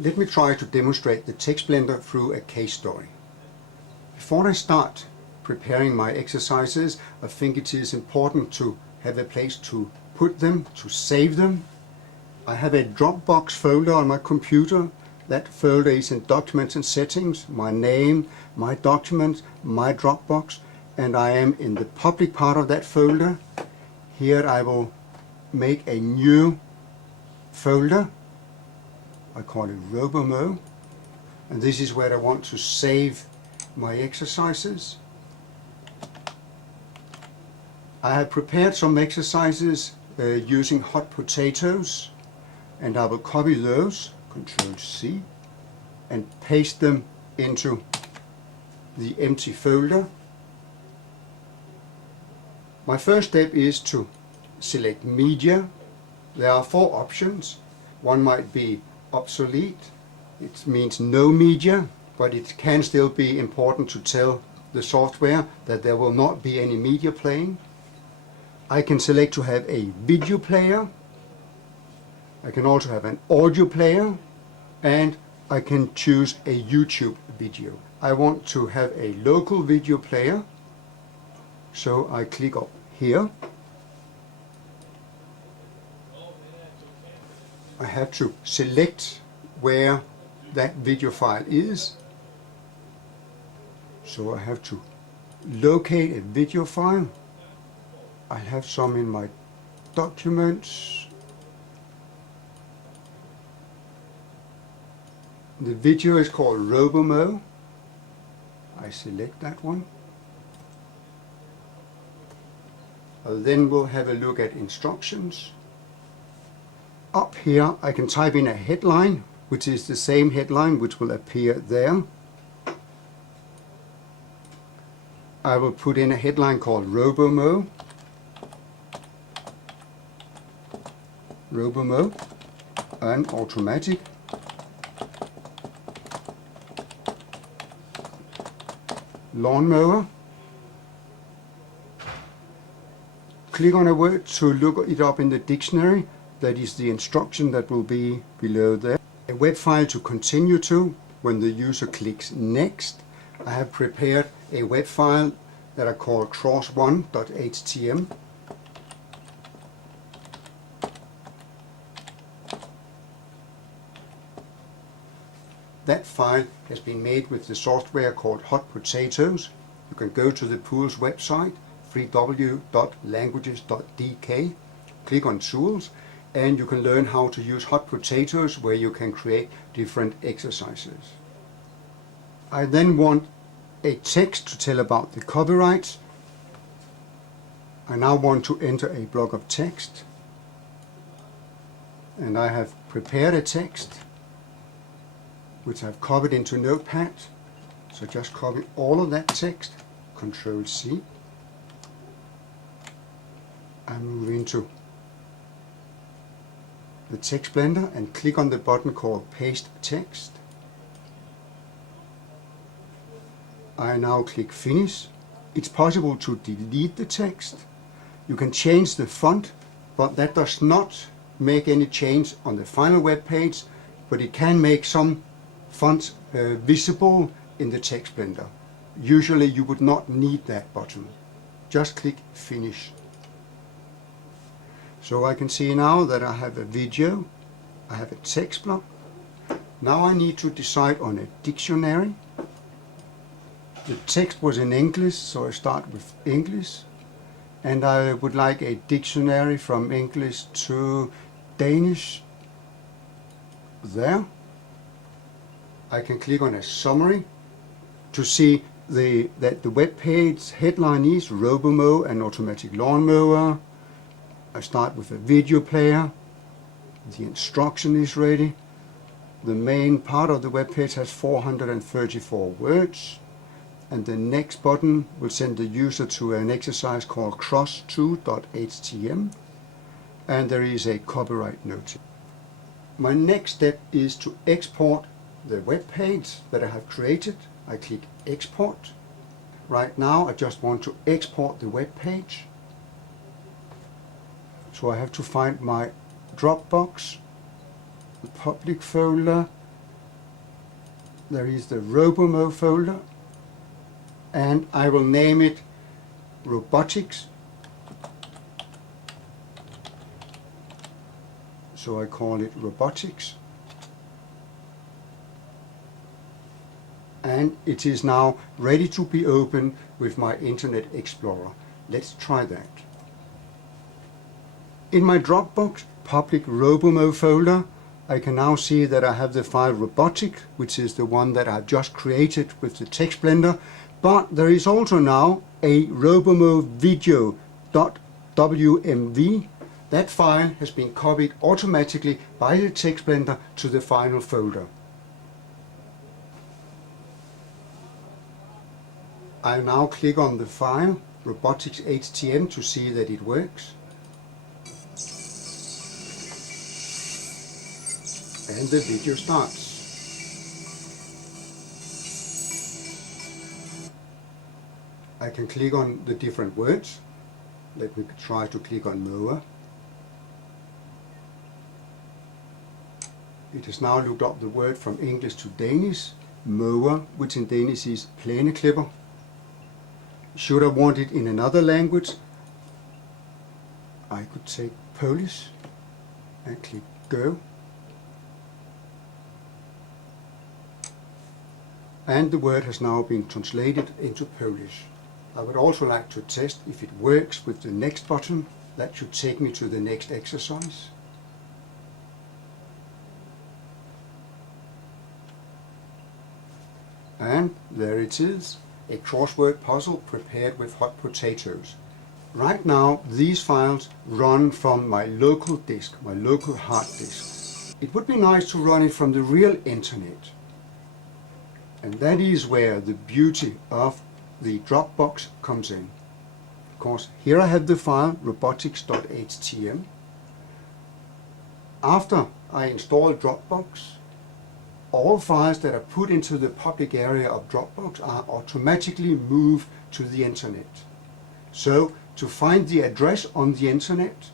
Let me try to demonstrate the TextBlender through a case story. Before I start preparing my exercises, I think it is important to have a place to put them, to save them. I have a Dropbox folder on my computer. That folder is in Documents and Settings, my name, my documents, my Dropbox, and I am in the public part of that folder. Here I will make a new folder. I call it RoboMo, and this is where I want to save my exercises. I have prepared some exercises using hot potatoes, and I will copy those, Control C, and paste them into the empty folder. My first step is to select media. There are 4 options. One might be obsolete. It means no media, but it can still be important to tell the software that there will not be any media playing. I can select to have a video player. I can also have an audio player, and I can choose a YouTube video. I want to have a local video player, so I click up here. I have to select where that video file is. So I have to locate a video file. I have some in my documents. The video is called RoboMo. I select that one. Then we'll have a look at instructions. Up here I can type in a headline, which is the same headline which will appear there. I will put in a headline called RoboMo. RoboMo, an automatic lawnmower. Click on a word to look it up in the dictionary. That is the instruction that will be below there. A web file to continue to when the user clicks next. I have prepared a web file that I call cross1.htm. That file has been made with the software called Hot Potatoes. You can go to the pool's website, www.languages.dk, click on Tools, and you can learn how to use Hot Potatoes, where you can create different exercises. I then want a text to tell about the copyrights. I now want to enter a block of text, and I have prepared a text which I've copied into Notepad. So just copy all of that text, Control C, and move into the TextBlender and click on the button called Paste Text. I now click Finish. It's possible to delete the text. You can change the font, but that does not make any change on the final web page, but it can make some fonts visible in the TextBlender. Usually you would not need that button. Just click Finish. So I can see now that I have a video, I have a text block. Now I need to decide on a dictionary. The text was in English, so I start with English, and I would like a dictionary from English to Danish. There. I can click on a summary to see that the web page headline is RoboMo, an automatic lawnmower. I start with a video player. The instruction is ready. The main part of the web page has 434 words, and the next button will send the user to an exercise called cross2.htm, and there is a copyright notice. My next step is to export the web page that I have created. I click Export. Right now I just want to export the web page. So I have to find my Dropbox, the public folder, there is the Robomo folder, and I will name it Robotics. So I call it Robotics. And it is now ready to be opened with my Internet Explorer. Let's try that. In my Dropbox public Robomo folder, I can now see that I have the file robotic, which is the one that I've just created with the TextBlender, but there is also now a Robomo video.wmv. That file has been copied automatically by the TextBlender to the final folder. I now click on the file robotics HTML to see that it works. And the video starts. I can click on the different words. Let me try to click on mower. It has now looked up the word from English to Danish, mower, which in Danish is plæneklipper. Should I want it in another language, I could take Polish and click go. And the word has now been translated into Polish. I would also like to test if it works with the next button. That should take me to the next exercise. And there it is, a crossword puzzle prepared with hot potatoes. Right now these files run from my local disk, my local hard disk. It would be nice to run it from the real internet. And that is where the beauty of the Dropbox comes in. Of course, here I have the file robotics.html. After I install Dropbox, all files that are put into the public area of Dropbox are automatically moved to the internet. So to find the address on the internet,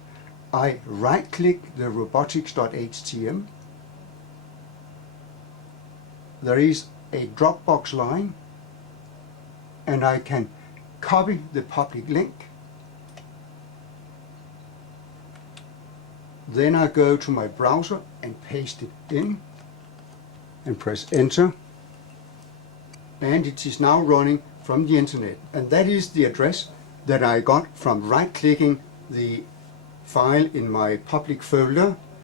I right-click the robotics.html. There is a Dropbox line, and I can copy the public link. Then I go to my browser and paste it in and press enter, and it is now running from the internet. And that is the address that I got from right-clicking the file in my public folder